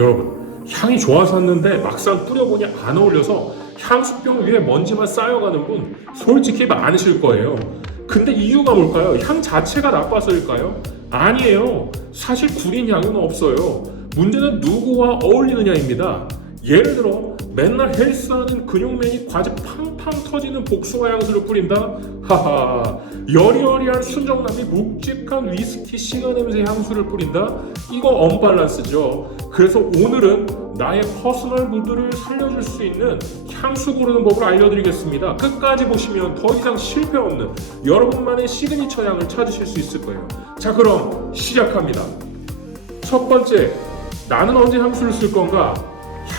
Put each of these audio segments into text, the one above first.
여러분 향이 좋아서 샀는데 막상 뿌려보니 안 어울려서 향수병 위에 먼지만 쌓여가는 분 솔직히 많으실 거예요. 근데 이유가 뭘까요? 향 자체가 나빠서일까요? 아니에요. 사실 구린 향은 없어요. 문제는 누구와 어울리느냐입니다. 예를 들어 맨날 헬스하는 근육맨이 과즙 팡팡 터지는 복숭아 향수를 뿌린다? 하하 여리여리한 순정남이 묵직한 위스키 시가 냄새 향수를 뿌린다? 이거 언밸런스죠 그래서 오늘은 나의 퍼스널 무드를 살려줄 수 있는 향수 고르는 법을 알려드리겠습니다 끝까지 보시면 더 이상 실패 없는 여러분만의 시그니처 향을 찾으실 수 있을 거예요 자 그럼 시작합니다 첫 번째 나는 언제 향수를 쓸 건가?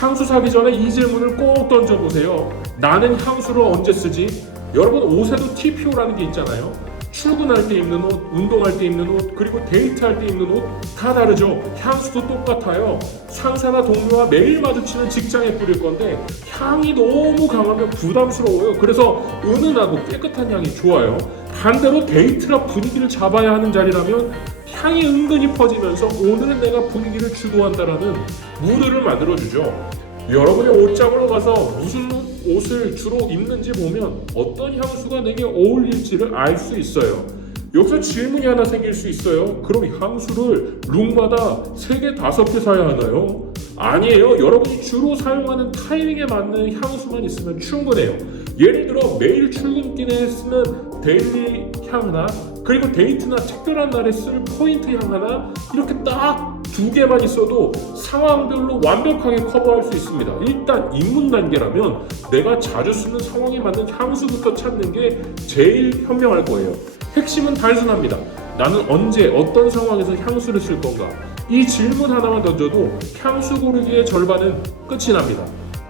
향수 사기 전에 이 질문을 꼭 던져보세요. 나는 향수를 언제 쓰지? 여러분 옷에도 TPO라는 게 있잖아요. 출근할 때 입는 옷, 운동할 때 입는 옷, 그리고 데이트할 때 입는 옷 다 다르죠. 향수도 똑같아요. 상사나 동료와 매일 마주치는 직장에 뿌릴 건데 향이 너무 강하면 부담스러워요. 그래서 은은하고 깨끗한 향이 좋아요. 반대로 데이트라 분위기를 잡아야 하는 자리라면 향이 은근히 퍼지면서 오늘은 내가 분위기를 주도한다라는 무드를 만들어주죠. 여러분의 옷장으로 가서 무슨 옷을 주로 입는지 보면 어떤 향수가 내게 어울릴지를 알 수 있어요. 여기서 질문이 하나 생길 수 있어요. 그럼 향수를 룩마다 3개, 5개 사야 하나요? 아니에요. 여러분이 주로 사용하는 타이밍에 맞는 향수만 있으면 충분해요. 예를 들어 매일 출근길에 쓰는 데일리 향 하나, 그리고 데이트나 특별한 날에 쓸 포인트 향 하나, 이렇게 딱 두 개만 있어도 상황별로 완벽하게 커버할 수 있습니다. 일단 입문 단계라면 내가 자주 쓰는 상황에 맞는 향수부터 찾는 게 제일 현명할 거예요. 핵심은 단순합니다. 나는 언제 어떤 상황에서 향수를 쓸 건가? 이 질문 하나만 던져도 향수 고르기의 절반은 끝이 납니다.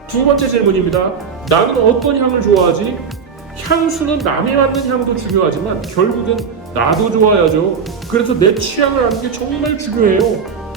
두 번째 질문입니다. 나는 어떤 향을 좋아하지? 향수는 남이 맡는 향도 중요하지만 결국엔 나도 좋아야죠. 그래서 내 취향을 아는 게 정말 중요해요.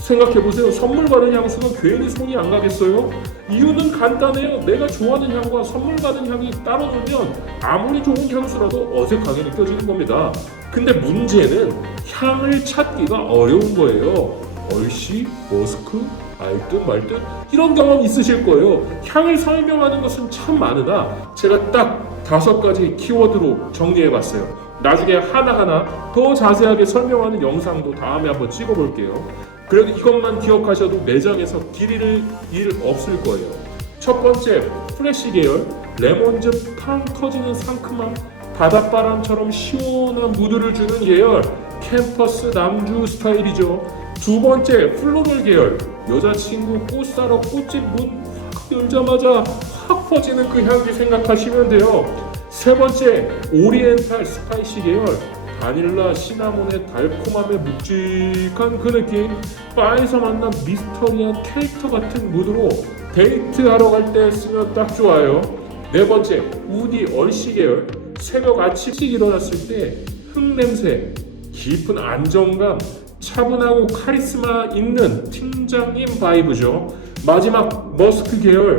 생각해보세요. 선물 받은 향수가 괜히 손이 안 가겠어요? 이유는 간단해요. 내가 좋아하는 향과 선물 받은 향이 따로 놀면 아무리 좋은 향수라도 어색하게 느껴지는 겁니다. 근데 문제는 향을 찾기가 어려운 거예요. 얼씨, 머스크, 알듯 말듯 이런 경험 있으실 거예요. 향을 설명하는 것은 참 많으나 제가 딱 다섯 가지 키워드로 정리해봤어요. 나중에 하나하나 더 자세하게 설명하는 영상도 다음에 한번 찍어볼게요. 그래도 이것만 기억하셔도 매장에서 길이를 일 없을 거예요. 첫 번째, 프레쉬 계열, 레몬즙 팡 터지는 상큼함, 바닷바람처럼 시원한 무드를 주는 계열, 캠퍼스 남주 스타일이죠. 두 번째, 플로럴 계열, 여자친구 꽃 사러 꽃집 문 확 열자마자 확 퍼지는 그 향기 생각하시면 돼요. 세 번째, 오리엔탈 스파이시 계열, 바닐라 시나몬의 달콤함에 묵직한 그 느낌 바에서 만난 미스터리한 캐릭터 같은 무드로 데이트하러 갈 때 쓰면 딱 좋아요 네 번째 우디 얼씨 계열 새벽 아침 일찍 일어났을 때 흙냄새 깊은 안정감 차분하고 카리스마 있는 팀장님 바이브죠 마지막 머스크 계열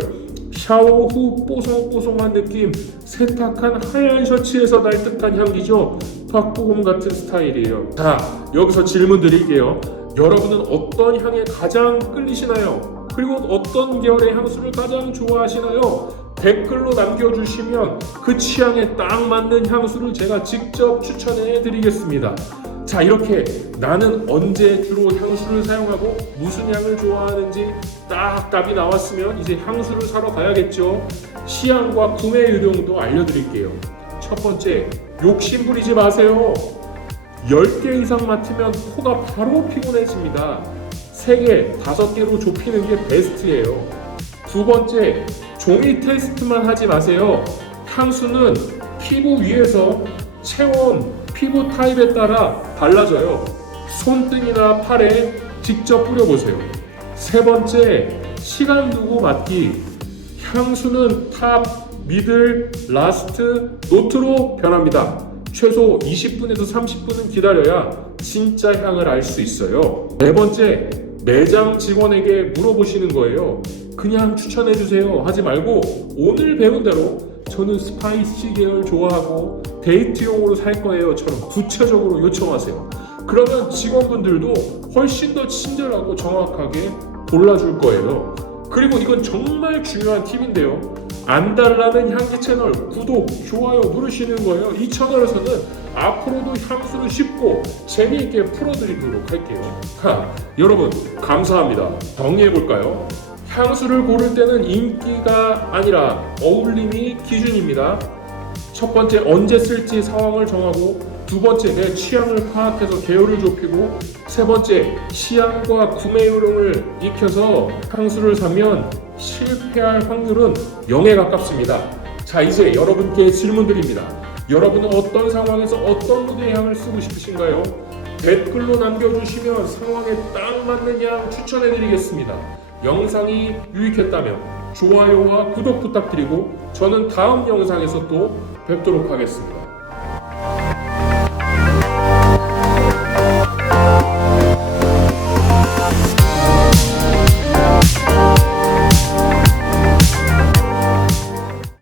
샤워 후 뽀송뽀송한 느낌, 세탁한 하얀 셔츠에서 날 듯한 향기죠. 박보검 같은 스타일이에요. 자, 여기서 질문 드릴게요. 여러분은 어떤 향에 가장 끌리시나요? 그리고 어떤 계열의 향수를 가장 좋아하시나요? 댓글로 남겨주시면 그 취향에 딱 맞는 향수를 제가 직접 추천해 드리겠습니다. 자 이렇게 나는 언제 주로 향수를 사용하고 무슨 향을 좋아하는지 딱 답이 나왔으면 이제 향수를 사러 가야겠죠. 시향과 구매 요령도 알려드릴게요. 첫 번째 욕심 부리지 마세요. 10개 이상 맡으면 코가 바로 피곤해집니다. 3개, 5개로 좁히는 게 베스트예요. 두 번째 종이 테스트만 하지 마세요. 향수는 피부 위에서 체온, 피부 타입에 따라 달라져요. 손등이나 팔에 직접 뿌려보세요. 세 번째, 시간 두고 맡기. 향수는 탑, 미들, 라스트, 노트로 변합니다. 최소 20분에서 30분은 기다려야 진짜 향을 알 수 있어요. 네 번째, 매장 직원에게 물어보시는 거예요. 그냥 추천해주세요 하지 말고 오늘 배운 대로 저는 스파이시 계열 좋아하고 데이트용으로 살 거예요처럼 구체적으로 요청하세요. 그러면 직원분들도 훨씬 더 친절하고 정확하게 골라줄 거예요. 그리고 이건 정말 중요한 팁인데요. 안달나는 향기 채널 구독, 좋아요 누르시는 거예요. 이 채널에서는 앞으로도 향수를 쉽고 재미있게 풀어드리도록 할게요. 하, 여러분 감사합니다. 정리해볼까요? 향수를 고를 때는 인기가 아니라 어울림이 기준입니다. 첫 번째 언제 쓸지 상황을 정하고 두 번째 내 취향을 파악해서 계열을 좁히고 세 번째 취향과 구매 요령을 익혀서 향수를 사면 실패할 확률은 0에 가깝습니다. 자 이제 여러분께 질문드립니다. 여러분은 어떤 상황에서 어떤 무드의 향을 쓰고 싶으신가요? 댓글로 남겨주시면 상황에 딱 맞는 향 추천해드리겠습니다. 영상이 유익했다면 좋아요와 구독 부탁드리고 저는 다음 영상에서 또 뵙도록 하겠습니다.